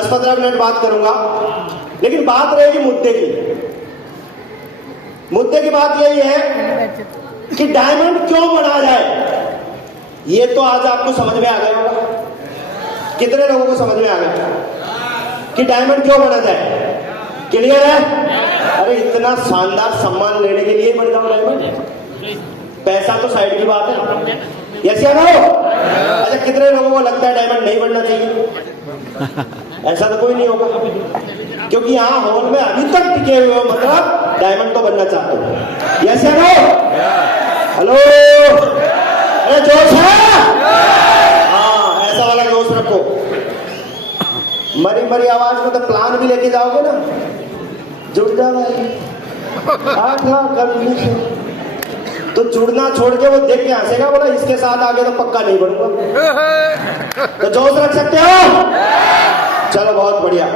10-15 minute बात करूंगा, लेकिन बात रहेगी मुद्दे की। मुद्दे की बात यही है कि डायमंड क्यों बना जाए। ये तो आज आपको समझ में आ गया होगा। कितने लोगों को समझ में आ गया कि डायमंड क्यों बना जाए? क्लियर है? अरे इतना शानदार सम्मान लेने के लिए बन जाओ डायमंड, पैसा तो साइड की बात है। यस या नो? अच्छा, कितने लोगों को लगता है डायमंड नहीं बनना चाहिए? ऐसा तो कोई नहीं होगा, क्योंकि यहाँ हॉल में अभी तक टिके हुए हो, मतलब डायमंड तो बनना चाहते हो। यस या नो? हेलो, अरे जोश है? हाँ, ऐसा वाला जोश रखो। मरी मरी आवाज में तो प्लान भी लेके जाओगे ना, जुड़ जा भाई, कर तो जुड़ना छोड़ के वो देख के हंसेगा, बोला इसके साथ आगे तो पक्का नहीं बनूंगा। तो जोश रख सकते हो? चलो बहुत बढ़िया।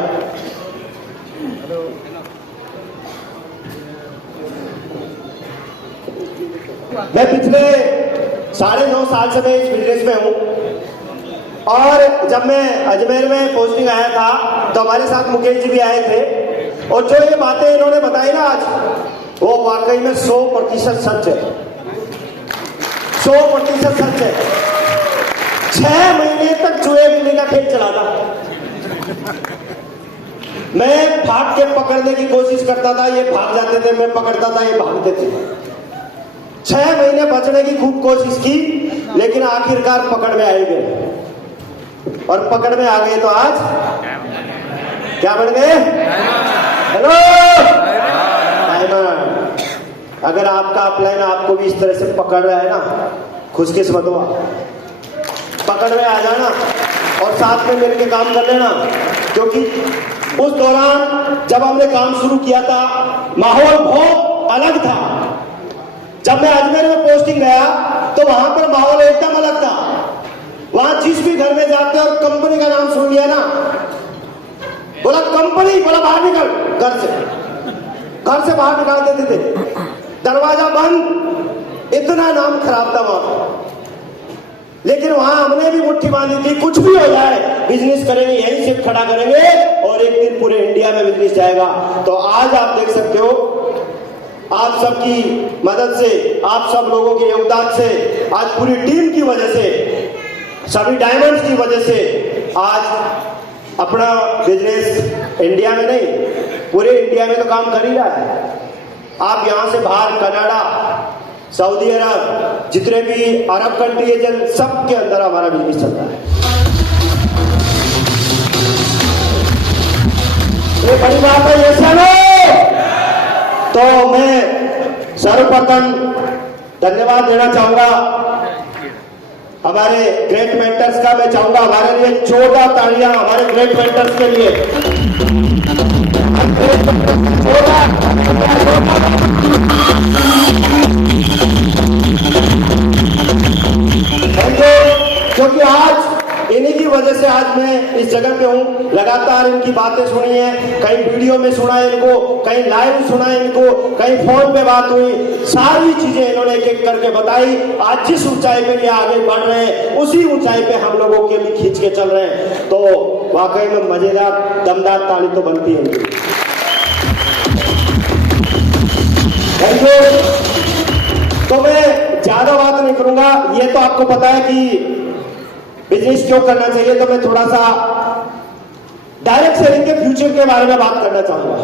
मैं पिछले 9.5 साल से मैं इस बिजनेस में हूं, और जब मैं अजमेर में पोस्टिंग आया था तो हमारे साथ मुकेश जी भी आए थे, और जो ये बातें इन्होंने बताई ना आज, वो वाकई में 100% सच है। 100% सच है। 6 महीने तक जुए बिल्ली का खेल चला था। मैं भाग के पकड़ने की कोशिश करता था, ये भाग जाते थे, मैं पकड़ता था, ये भागते थे। 6 महीने बचने की खूब कोशिश की, लेकिन आखिरकार पकड़ में आए गए, और पकड़ में आ गए तो आज क्या बन गए? Hello, diamond. अगर आपका अपलाइन आपको भी इस तरह से पकड़ रहा है ना, खुशकिस्मत हो, पकड़ में आ जाना और साथ में मिलकर काम कर लेना। क्योंकि उस दौरान जब हमने काम शुरू किया था, माहौल बहुत अलग था। जब मैं अजमेर में पोस्टिंग गया तो वहां पर माहौल एकदम अलग था। वहां जिस भी घर में जाते और कंपनी का नाम सुन लिया ना, बोला कंपनी, बोला बाहर निकल, घर से बाहर निकाल देते थे, दरवाजा बंद, इतना नाम खराब था वहां। लेकिन वहां हमने भी मुट्ठी बांधी थी, कुछ भी हो जाए बिजनेस करेंगे, यही से खड़ा करेंगे, और एक दिन पूरे इंडिया में बिजनेस जाएगा। तो आज आप देख सकते हो, आप सबकी मदद से, आप सब लोगों के योगदान से, आज पूरी टीम की वजह से, सभी डायमंड्स की वजह से आज अपना बिजनेस इंडिया में नहीं, पूरे इंडिया में तो काम कर ही रहा है। आप यहां से बाहर कनाडा, सऊदी अरब, जितने भी अरब कंट्री है, सब के अंदर हमारा बिजनेस चल रहा है। ये बड़ी बात है, ये सुनो। तो मैं सर्वप्रथम धन्यवाद देना चाहूंगा हमारे ग्रेट मेंटर्स का। मैं चाहूंगा हमारे लिए 14 तालियां हमारे ग्रेट मेंटर्स के लिए। क्योंकि आज इन्हीं की वजह से आज मैं इस जगह पे हूँ। लगातार इनकी बातें सुनी है, कहीं वीडियो में सुना है इनको, कहीं लाइव सुना है इनको, कहीं फोन पे बात हुई, सारी चीजें इन्होंने एक एक करके बताई। आज जिस ऊंचाई पे ये आगे बढ़ रहे हैं, उसी ऊंचाई पे हम लोगों के भी खींच के चल रहे हैं। तो वाकई में मजेदार दमदार ताली तो बनती है। तो मैं ज्यादा बात नहीं करूंगा, ये तो आपको पता है कि बिजनेस क्यों करना चाहिए। तो मैं थोड़ा सा डायरेक्ट सेलिंग के फ्यूचर के बारे में बात करना चाहूंगा।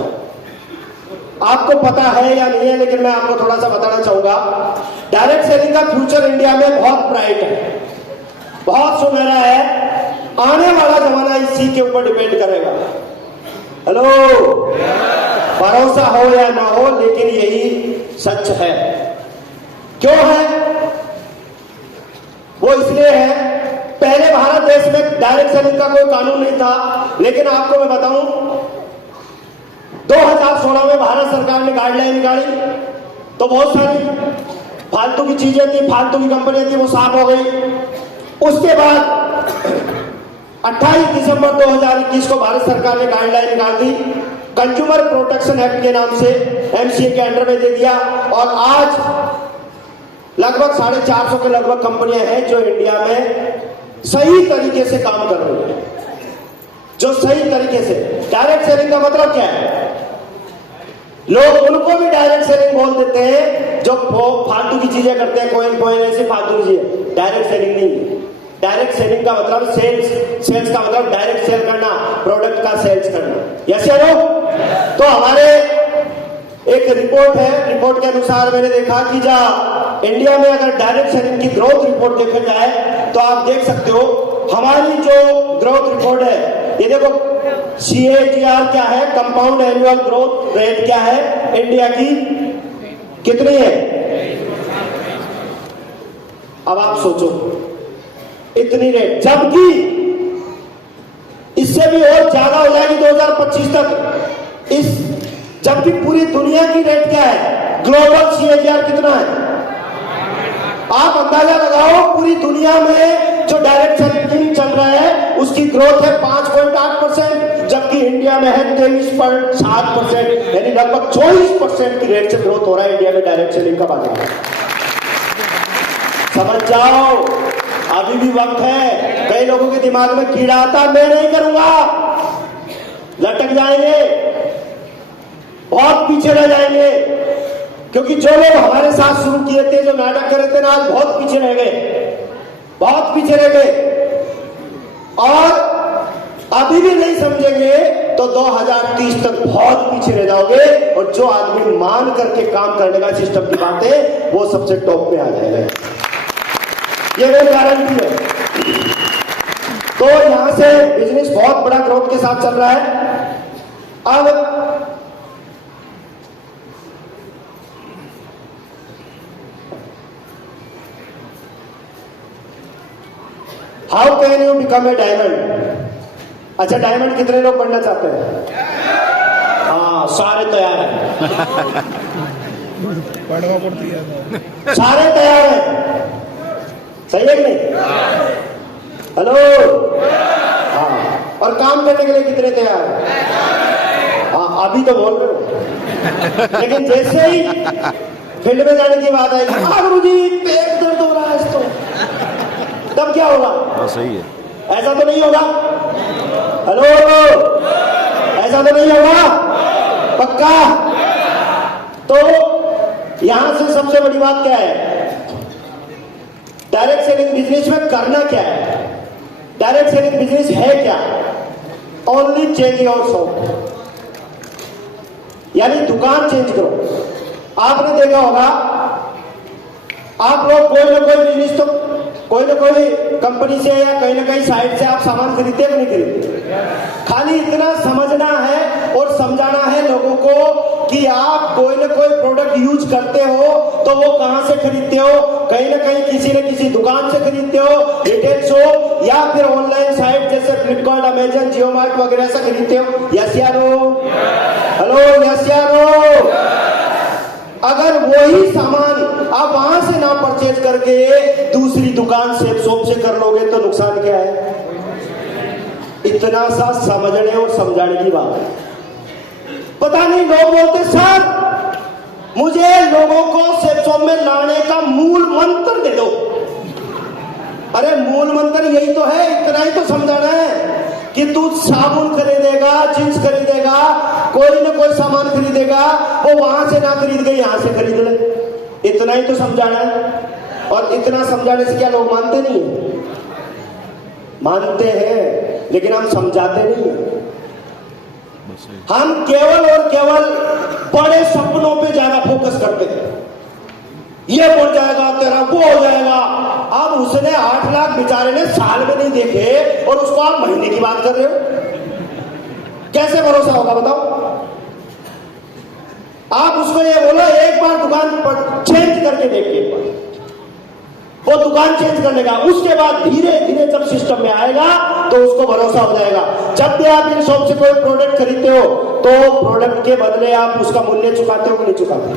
आपको पता है या नहीं है, लेकिन मैं आपको थोड़ा सा बताना चाहूंगा। डायरेक्ट सेलिंग का फ्यूचर इंडिया में बहुत ब्राइट है, बहुत सुनहरा है। आने वाला जमाना इसी के ऊपर डिपेंड करेगा। हेलो, भरोसा हो या ना हो, लेकिन यही सच है। क्यों है वो? इसलिए है, पहले भारत देश में डायरेक्ट सेलिंग का कोई कानून नहीं था। लेकिन आपको मैं बताऊं, 2016 में भारत सरकार ने गाइडलाइन निकाली, तो बहुत सारी फालतू की चीजें थी, फालतू की कंपनियां थी, वो साफ हो गई। उसके बाद 28 दिसंबर 2021 को भारत सरकार ने गाइडलाइन निकाल दी, कंज्यूमर प्रोटेक्शन एक्ट के नाम से, एमसीए के अंडर में दे दिया। और आज लगभग 450 के लगभग कंपनियां हैं जो इंडिया में सही तरीके से काम कर रही है। जो सही तरीके से। डायरेक्ट सेलिंग का मतलब क्या है? लोग उनको भी डायरेक्ट सेलिंग बोल देते हैं जो फालतू की चीजें करते हैं, कोइन ऐसी फालतू की चीजें। डायरेक्ट सेलिंग नहीं है। डायरेक्ट सेलिंग का मतलब सेल्स का मतलब डायरेक्ट सेल करना, प्रोडक्ट का सेल्स करना। यस या नो? तो हमारे एक रिपोर्ट है, रिपोर्ट के अनुसार मैंने देखा कि जब इंडिया में अगर डायरेक्ट सेलिंग की ग्रोथ रिपोर्ट देखा जाए तो आप देख सकते हो हमारी जो ग्रोथ रिपोर्ट है, ये देखो CAGR क्या है, कंपाउंड एनुअल ग्रोथ रेट क्या है इंडिया की, कितनी है? अब आप सोचो, इतनी रेट, जबकि इससे भी और ज्यादा हो जाएगी 2025 तक। जबकि पूरी दुनिया की रेट क्या है, ग्लोबल CAGR कितना है? आप अंदाजा लगाओ, पूरी दुनिया में जो डायरेक्ट सेलिंग चल रहा है उसकी ग्रोथ है 5.8%, जबकि इंडिया में है 23.7%, यानी लगभग 24% की रेट से ग्रोथ हो रहा है इंडिया में डायरेक्ट सेलिंग का बाजार। समझ जाओ, अभी भी वक्त है। कई लोगों के दिमाग में कीड़ा आता, मैं नहीं करूंगा, लटक जाएंगे, बहुत पीछे रह जाएंगे, क्योंकि जो लोग हमारे साथ शुरू किए थे, जो नाटक कर रहे थे ना, आज बहुत पीछे रह गए, बहुत पीछे रह गए। और अभी भी नहीं समझेंगे तो 2030 तक बहुत पीछे रह जाओगे। और जो आदमी मान करके काम करने का सिस्टम की बात है, वो सबसे टॉप पे आ जाएगा, ये मेरी गारंटी है। तो यहां से बिजनेस बहुत बड़ा ग्रोथ के साथ चल रहा है। अब how can you become a diamond? अच्छा, डायमंड कितने लोग बनना चाहते हैं? हाँ, सारे तैयार हैं। सारे तैयार हैं, सही है कि नहीं? हेलो, हाँ। और काम करने के लिए कितने तैयार हैं? हाँ, अभी तो बोल रहे हो, लेकिन जैसे ही फील्ड में जाने की बात आएगी, गुरुजी पेट दर्द हो रहा है इसको, तब क्या होगा? सही है, ऐसा तो नहीं होगा? हेलो, ऐसा तो नहीं होगा? पक्का? तो यहां से सबसे बड़ी बात क्या है, डायरेक्ट सेलिंग बिजनेस में करना क्या है? डायरेक्ट सेलिंग बिजनेस है क्या? ओनली चेंज योर शॉप, यानी दुकान चेंज करो। आपने देखा होगा, आप लोग कोई ना कोई बिजनेस तो कोई ना कोई कंपनी से या कहीं ना कहीं साइट से आप सामान खरीदते हैं, नहीं खरीदते? खाली इतना समझना है और समझाना है लोगों को कि आप कोई ना कोई प्रोडक्ट यूज करते हो तो वो कहां से खरीदते हो? कहीं ना कहीं किसी न किसी दुकान से खरीदते हो, रिटेल शॉप, या फिर ऑनलाइन साइट जैसे फ्लिपकार्ट, अमेजन, जियो मार्ट वगैरह से खरीदते हो। यस या नो? हेलो, यस या नो? अगर वही सामान आप वहां से ना परचेज करके दूसरी दुकान से, शॉप से कर लोगे तो नुकसान क्या है? इतना सा समझने और समझाने की बात है। पता नहीं, लोग बोलते सर मुझे लोगों को सेल्स शॉप में लाने का मूल मंत्र दे दो। अरे मूल मंत्र यही तो है, इतना ही तो समझाना है कि तू साबुन खरीदेगा, जींस खरीदेगा, कोई ना कोई सामान खरीदेगा, वो वहां से ना खरीद के यहां से खरीद ले। इतना ही तो समझाना है। और इतना समझाने से क्या लोग मानते नहीं है? मानते हैं, लेकिन हम समझाते नहीं है। हम केवल और केवल बड़े सपनों पे ज्यादा फोकस करते हैं। ये बढ़ जाएगा तेरा, वो हो जाएगा। अब उसने 8 लाख बेचारे ने साल में नहीं देखे और उसको आप महीने की बात कर रहे हो, कैसे भरोसा होगा बताओ? आप उसको ये बोलो एक बार दुकान पर चेंज करके देखिए, वो दुकान चेंज करने का, उसके बाद धीरे धीरे जब सिस्टम में आएगा तो उसको भरोसा हो जाएगा। जब भी आप इन शॉप से कोई प्रोडक्ट खरीदते हो तो प्रोडक्ट के बदले आप उसका मूल्य चुकाते हो कि नहीं चुकाते?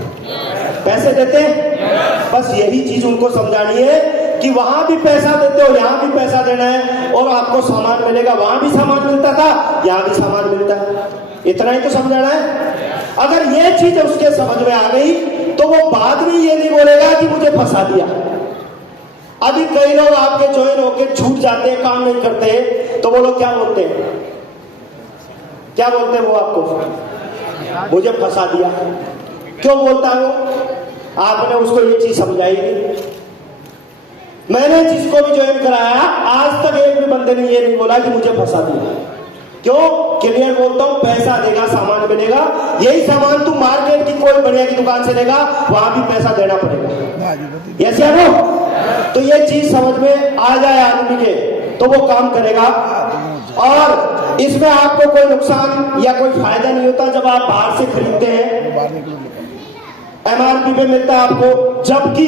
पैसे देते हैं। बस यही चीज उनको समझानी है कि वहां भी पैसा देते हो, यहां भी पैसा देना है, और आपको सामान मिलेगा। वहां भी सामान मिलता था, यहां भी सामान मिलता है। इतना ही तो समझाना है। अगर ये चीज उसके समझ में आ गई तो वो बाद में ये नहीं बोलेगा कि मुझे फंसा दिया। अभी कई लोग आपके ज्वाइन होकर छूट जाते हैं, काम नहीं करते, तो वो लोग क्या बोलते हैं? क्या बोलते हैं वो आपको? मुझे फंसा दिया। क्यों बोलता है वो? आपने उसको ये चीज समझाई नहीं। मैंने जिसको भी ज्वाइन कराया आज तक एक भी बंदे ने ये नहीं बोला कि मुझे फंसा दिया। क्यों? क्लियर बोलता हूं, पैसा देगा सामान मिलेगा। यही सामान तू मार्केट की कोई बढ़िया की दुकान से लेगा, वहां भी पैसा देना पड़ेगा। ऐसे है वो? तो ये चीज समझ में आ जाए आदमी के तो वो काम करेगा। और इसमें आपको कोई नुकसान या कोई फायदा नहीं होता जब आप बाहर से खरीदते हैं, एमआरपी पे मिलता है आपको, जबकि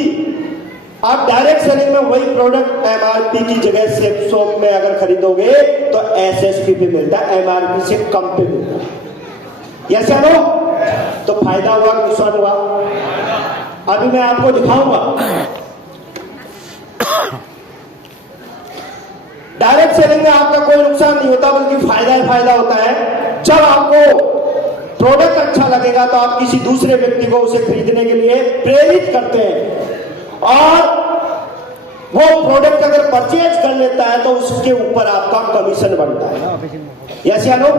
आप डायरेक्ट सेलिंग में वही प्रोडक्ट एमआरपी की जगह सेफ शॉप में अगर खरीदोगे तो एसएसपी पे मिलता है, एमआरपी से कम पे मिलता है। यस या नो? तो फायदा हुआ कि नुकसान हुआ? अभी मैं आपको दिखाऊंगा। डायरेक्ट सेलिंग में आपका कोई नुकसान नहीं होता बल्कि फायदा ही फायदा होता है। जब आपको प्रोडक्ट अच्छा लगेगा तो आप किसी दूसरे व्यक्ति को उसे खरीदने के लिए प्रेरित करते हैं, और वो प्रोडक्ट अगर परचेज कर लेता है तो उसके ऊपर आपका कमीशन बनता है। यस या नो?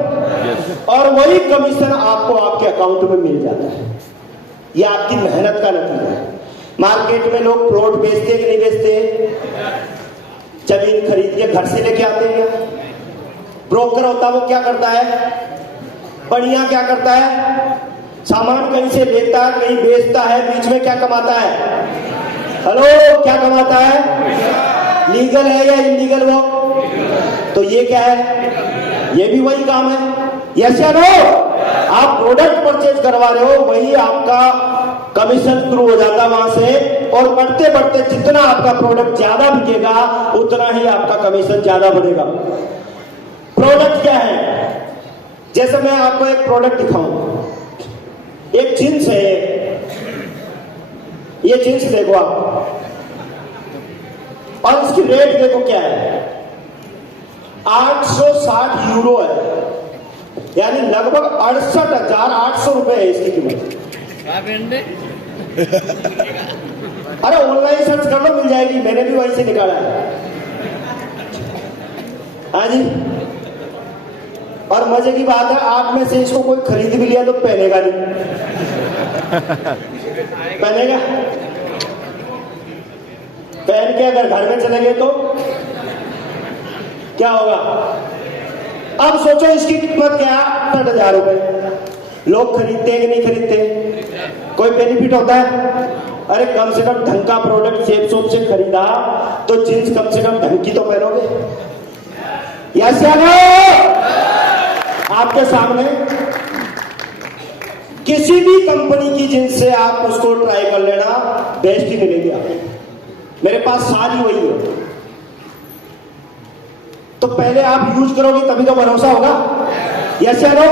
और वही कमीशन आपको आपके अकाउंट में मिल जाता है। ये आपकी मेहनत का नतीजा है। मार्केट में लोग प्लॉट बेचते कि नहीं बेचते? जमीन खरीद के घर से लेके आते हैं। ब्रोकर होता है वो क्या करता है? बढ़िया क्या करता है? सामान कहीं से लेता है, कहीं बेचता है, बीच में क्या कमाता है? हेलो, क्या कमाता है? लीगल है या इलीगल वो? तो ये क्या है? ये भी वही काम है। यस या नो? आप प्रोडक्ट परचेज करवा रहे हो, वही आपका कमीशन शुरू हो जाता है वहां से, और बढ़ते बढ़ते जितना आपका प्रोडक्ट ज्यादा बिकेगा उतना ही आपका कमीशन ज्यादा बढ़ेगा। प्रोडक्ट क्या है? जैसे मैं आपको एक प्रोडक्ट दिखाऊं, एक जींस है, ये जींस देखो आप, और इसकी रेट देखो क्या है, 860 यूरो है, यानी लगभग 68,800 रुपए है इसकी कीमत। अरे ऑनलाइन सर्च कर लो, मिल जाएगी, मैंने भी वहीं से निकाला है। हाँ जी। और मजे की बात है, आप में से इसको कोई खरीद भी लिया तो पहनेगा नहीं। पहनेगा? पहन के अगर घर में चले गए तो क्या होगा? अब सोचो इसकी कीमत क्या? 68,000 रुपए। लोग खरीदते हैं कि नहीं खरीदते? कोई बेनिफिट होता है? अरे कम से कम ढंग का प्रोडक्ट सेफ शॉप से खरीदा तो जींस कम से कम ढंग की तो पहनोगे। यस या नो? आपके सामने किसी भी कंपनी की जींस से आप उसको ट्राई कर लेना, बेस्ट ही मिलेगी आपको। मेरे पास सारी वही है। तो पहले आप यूज करोगे तभी तो भरोसा होगा। यस या नो?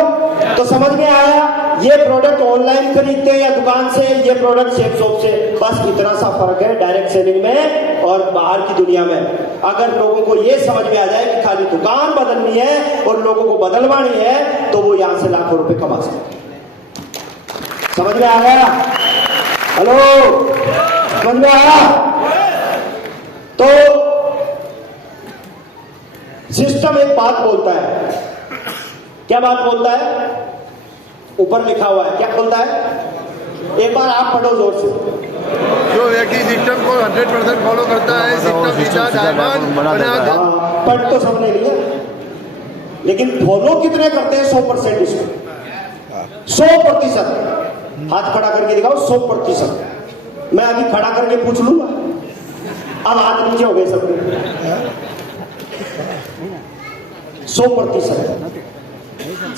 तो समझ में आया? ये प्रोडक्ट ऑनलाइन खरीदते हैं या दुकान से, ये प्रोडक्ट सेफ शॉप से, बस इतना सा फर्क है डायरेक्ट सेलिंग में और बाहर की दुनिया में। अगर लोगों को ये समझ में आ जाए कि खाली दुकान बदलनी है और लोगों को बदलवानी है तो वो यहां से लाखों रुपए कमा सकते। समझ में आ गया? हेलो, समझ में आया? तो सिस्टम एक बात बोलता है। क्या बात बोलता है? ऊपर लिखा हुआ है, क्या बोलता है? एक बार आप पढ़ो जोर से। जो व्यक्ति सिस्टम को 100% फॉलो करता है, सिस्टम वीजा डायमंड बना। पढ़ तो सबने लिया, लेकिन फॉलो कितने करते हैं? 100% इसको, 100%। हाथ खड़ा करके दिखाओ, 100%। मैं अभी खड़ा करके पूछ लूंगा, अब हाथ नीचे हो गए सबके। 100%।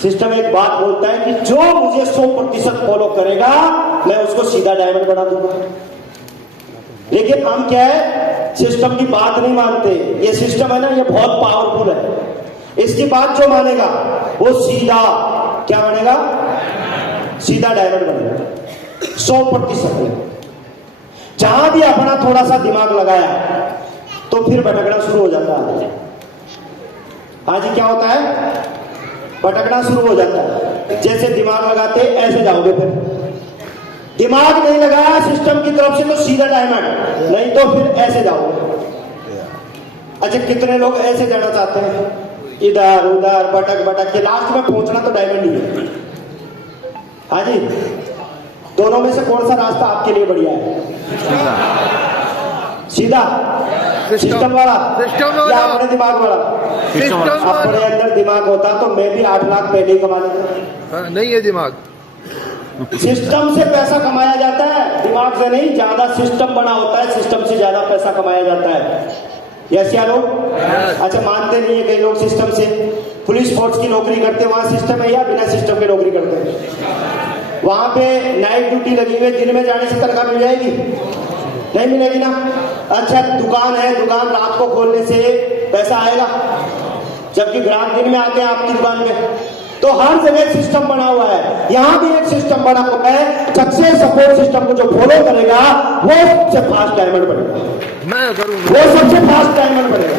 सिस्टम एक बात बोलता है कि जो मुझे 100% फॉलो करेगा मैं उसको सीधा डायमंड बना दूंगा। लेकिन हम क्या है, सिस्टम की बात नहीं मानते। ये सिस्टम है ना, ये बहुत पावरफुल है। इसकी बात जो मानेगा वो सीधा क्या बनेगा? सीधा डायमंड बनेगा। 100%। जहां भी अपना थोड़ा सा दिमाग लगाया तो फिर भटकना शुरू हो जाता है। हाँ जी, क्या होता है? भटकना शुरू हो जाता है। जैसे दिमाग लगाते ऐसे जाओगे, फिर दिमाग नहीं लगाया सिस्टम की तरफ से तो सीधा डायमंड, नहीं तो फिर ऐसे जाओगे। अच्छा, कितने लोग ऐसे जाना चाहते हैं? इधर उधर भटक भटक के लास्ट में पहुंचना तो डायमंड ही है। हाँ जी, दोनों में से कौन सा रास्ता आपके लिए बढ़िया है? सीधा सिस्टम वाला या अपने दिमाग वाला? अपने अंदर दिमाग होता तो मैं भी 8 लाख पहले ही कमा लेता। नहीं है दिमाग। सिस्टम से पैसा कमाया जाता है, दिमाग से नहीं। ज्यादा सिस्टम बना होता है, सिस्टम से ज्यादा पैसा कमाया जाता है। यस या नो? अच्छा, मानते नहीं है कई लोग सिस्टम से। पुलिस फोर्स की नौकरी करते हैं, वहां सिस्टम है या बिना सिस्टम के नौकरी करते हैं? वहां पे नाइट ड्यूटी लगी हुई है, दिन में जाने से तनख्वाह मिल जाएगी? नहीं मिलेगी ना। अच्छा, दुकान है, दुकान रात को खोलने से पैसा आएगा, जबकि ग्राहक दिन में आते हैं आपकी दुकान में। तो हर जगह सिस्टम बना हुआ है, यहां भी एक सिस्टम बना हुआ है। सक्सेस सपोर्ट सिस्टम को जो फॉलो करेगा वो सबसे फास्ट डायमंड बनेगा। मैं करूंगा, वो सबसे फास्ट डायमंड बनेगा।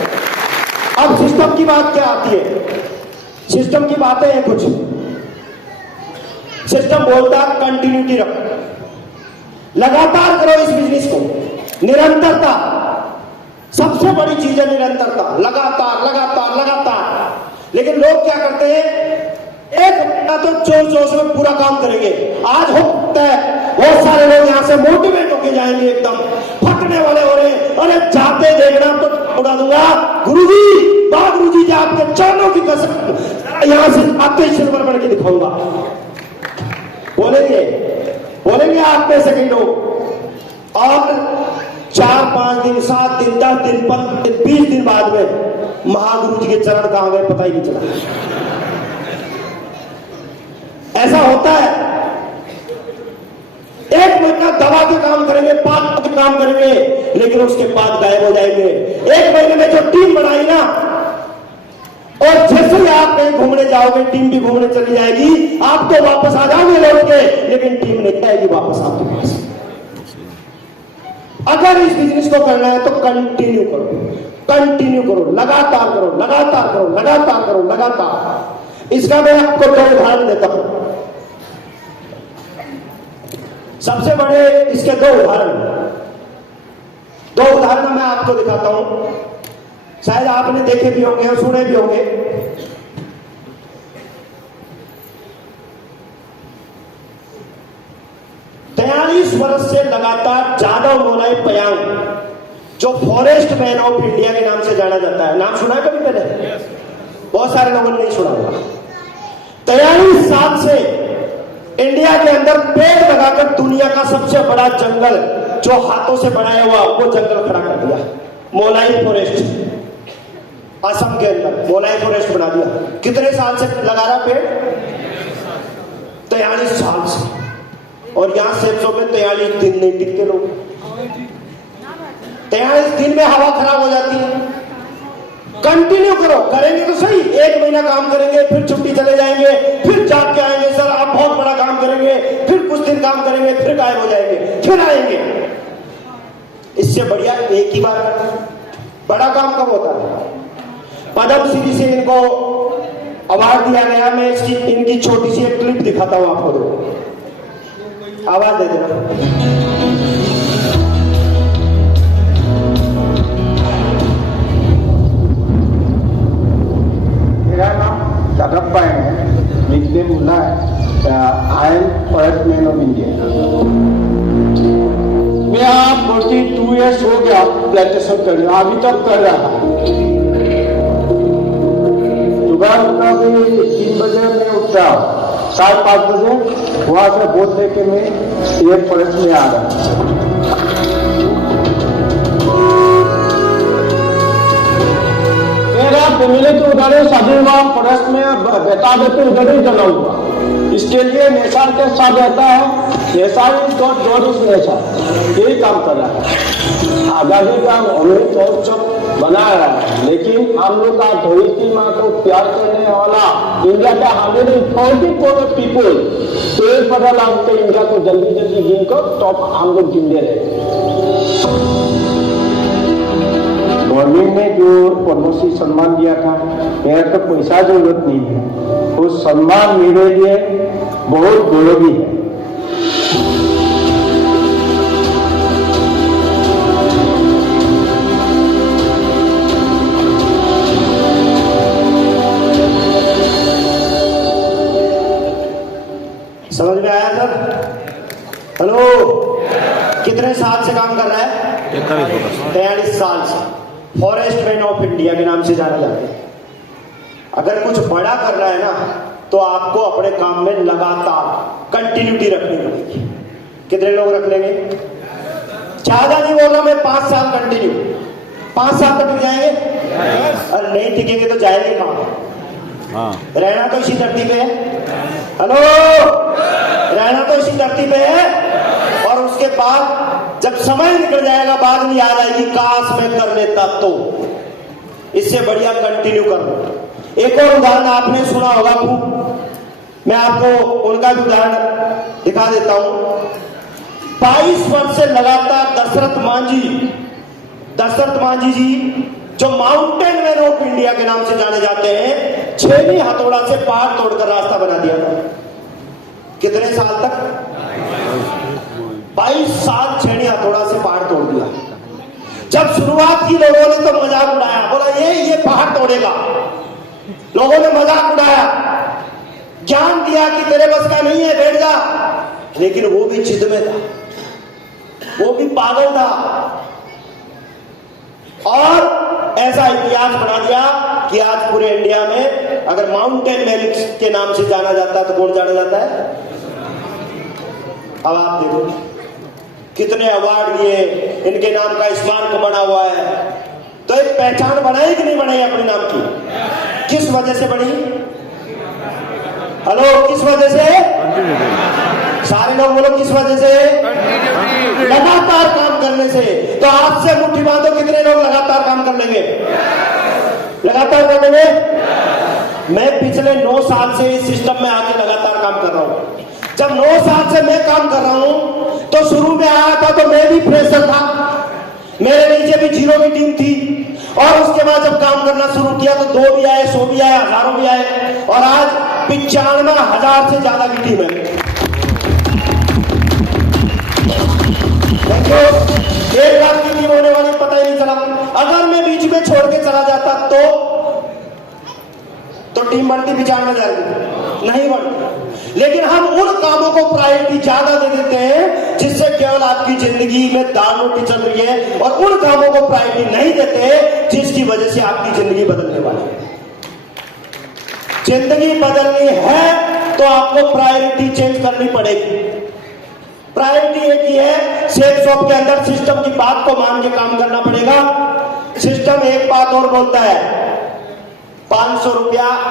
अब सिस्टम की बात क्या आती है? सिस्टम की बातें हैं कुछ। सिस्टम बोलता है कंटिन्यूटी रखो, लगातार करो इस बिजनेस को, निरंतरता। सबसे बड़ी चीज है निरंतरता, लगातार लगातार लगातार। लेकिन लोग क्या करते हैं, एक घंटा तो जोश में पूरा काम करेंगे। आज हो सकता है बहुत सारे लोग यहां से मोटिवेट होके जाएंगे, एकदम फटने वाले हो रहे हैं। अरे जाते देखना तो उड़ा दूंगा गुरुजी, बा गुरुजी जी आपके चरणों की कसम, यहां से आपके सिल्वर बन के दिखाऊंगा। बोलेंगे आप में सेकंडों, और 4, 5 दिन, 7 दिन, 10 दिन, 15 दिन, 20 दिन बाद में महागुरु जी के चरण कहां गए पता ही नहीं चला। ऐसा होता है। 1 महीना दबा के काम करेंगे, 5 के काम करेंगे, लेकिन उसके बाद गायब हो जाएंगे। 1 महीने में जो टीम बनाई ना, और जैसे ही आप कहीं घूमने जाओगे, टीम भी घूमने चली जाएगी। आप तो वापस आ जाओगे लौट के, लेकिन टीम नहीं आएगी वापस आपके पास। अगर इस बिजनेस को करना है तो कंटिन्यू करो, लगातार करो, लगातार करो, लगातार करो, लगातार। इसका मैं आपको 2 उदाहरण देता हूं। सबसे बड़े इसके 2 उदाहरण मैं आपको दिखाता हूं। शायद आपने देखे भी होंगे और सुने भी होंगे। तैंतालीस वर्ष से लगातार जादव मोलाई पयांग, जो फॉरेस्ट मैन ऑफ इंडिया के नाम से जाना जाता है। नाम सुना है कभी पहले? बहुत सारे लोगों ने नहीं सुना होगा। 43 साल से इंडिया के अंदर पेड़ लगाकर दुनिया का सबसे बड़ा जंगल, जो हाथों से बनाया हुआ, वो जंगल खड़ा कर दिया। मोलाई फॉरेस्ट, असम के अंदर मोलाई फॉरेस्ट बना दिया। कितने साल से लगा रहा पेड़? 43 साल से। और यहां सेप्सो में 43 दिन नहीं टिकते लोग। 43 दिन में हवा खराब हो जाती है। कंटिन्यू करो, करेंगे तो सही। 1 महीना काम करेंगे, फिर छुट्टी चले जाएंगे, फिर जाग के आएंगे, सर आप बहुत बड़ा काम करेंगे, फिर कुछ दिन काम करेंगे, फिर गायब हो जाएंगे, फिर आएंगे। इससे बढ़िया एक ही बार करना। बड़ा काम कब होता है? पद्म श्री से इनको अवार्ड दिया गया। मैं इसकी इनकी छोटी सी एक क्लिप दिखाता हूं आपको। दो आवाज दे देना। मेरा नाम दादप्पा है, निकनेम मुल्ला है। I am forest man of India. मैं यहाँ 42 ईयर्स हो गया प्लांटेशन कर रहा हूँ, अभी तक कर रहा है। सुबह उठना भी 3 बजे मैं उठता हूँ, 5:30 बजे वहां से बोध लेके मैं ये फॉरेस्ट में आ रहा हूँ। मेरा फैमिली तो उधर ही शादी हुआ, फॉरेस्ट में बेटा बेटी उधर ही जला हुआ। इसके लिए नेशर के साथ रहता है। नेशर इज गॉड, गॉड इज नेशर, यही काम कर रहा है। आजादी का अमृत महोत्सव बना रहा है, लेकिन हम लोग का धरती माँ को प्यार करने वाला इंडिया का 140 करोड़ पीपुल, तो ये पता लगता है इंडिया को जल्दी जल्दी गिनकर टॉप हम लोग गिनते रहते। गवर्नमेंट ने जो पद्मश्री सम्मान दिया था, मेरा तो पैसा जरूरत नहीं है, वो सम्मान मेरे लिए बहुत गौरवी है। हेलो, कितने साल से काम कर रहा है? 43 साल से। फॉरेस्ट मैन ऑफ इंडिया के नाम से जाना जाता है। अगर कुछ बड़ा करना है ना, तो आपको अपने काम में लगातार कंटिन्यूटी रखनी पड़ेगी। कितने लोग रख लेंगे? ज्यादा नहीं बोल रहा मैं, 5 साल कंटिन्यू। 5 साल तक जाएंगे, और नहीं टिकेंगे तो जाएंगे कहां? रहना तो इसी धरती पे है। हेलो, रहना तो इसी धरती पे है। और उसके बाद जब समय निकल जाएगा, बाद में याद आएगी काश मैं कर लेता तो। इससे बढ़िया कंटिन्यू कर लो। एक और उदाहरण आपने सुना होगा खूब, मैं आपको उनका भी उदाहरण दिखा देता हूं। 22 वर्ष से लगातार दशरथ मांझी जी, जो माउंटेन मैन ऑफ इंडिया के नाम से जाने जाते हैं, 6वीं हथौड़ा से पहाड़ तोड़कर रास्ता बना दिया था। कितने साल तक? 22 साल 6वीं हथौड़ा से पहाड़ तोड़ दिया। जब शुरुआत की लोगों ने तो मजाक उड़ाया, बोला ये पहाड़ तोड़ेगा। लोगों ने मजाक उड़ाया, ज्ञान दिया कि तेरे बस का नहीं है, बैठ जा। लेकिन वो भी जिद में था, वो भी पागल था, और ऐसा इतिहास बना दिया कि आज पूरे इंडिया में अगर माउंटेन मैन के नाम से जाना जाता है तो कौन जाना जाता है? अब आप देखो कितने अवार्ड लिए, इनके नाम का स्मारक बना हुआ है। तो एक पहचान बनाई कि नहीं बनाई अपने नाम की? किस वजह से बनी? हेलो, किस वजह से? सारे लोग बोलो, किस वजह से? लगातार काम करने से। तो आज से मुट्ठी बांधो, कितने लोग लगातार काम कर लेंगे? लगातार कर लेंगे? मैं पिछले 9 साल से इस सिस्टम में आके लगातार काम कर रहा हूं। जब 9 साल से मैं काम कर रहा हूं, तो शुरू में आया था तो मैं भी फ्रेशर था, मेरे नीचे भी 0 की टीम थी। और उसके बाद जब काम करना शुरू किया तो 2 भी आए, 100 भी आए, हजारों भी आए, और आज 95,000 से ज्यादा की टीम है। 1 लाख की टीम होने वाली, पता ही नहीं चला। अगर मैं बीच में छोड़ के चला जाता तो टीम बढ़ती 95,000 नहीं बढ़ती। लेकिन हम उन कामों को प्रायोरिटी ज्यादा दे देते हैं जिससे केवल आपकी जिंदगी में दाल रोटी चल रही है, और उन कामों को प्रायोरिटी नहीं देते जिसकी वजह से आपकी जिंदगी बदलने वाली है। जिंदगी बदलनी है तो आपको प्रायोरिटी चेंज करनी पड़ेगी। प्रायोरिटी एक ही है, सेल शॉप के अंदर सिस्टम की बात को मान के काम करना पड़ेगा। सिस्टम एक बात और बोलता है, 500 रुपया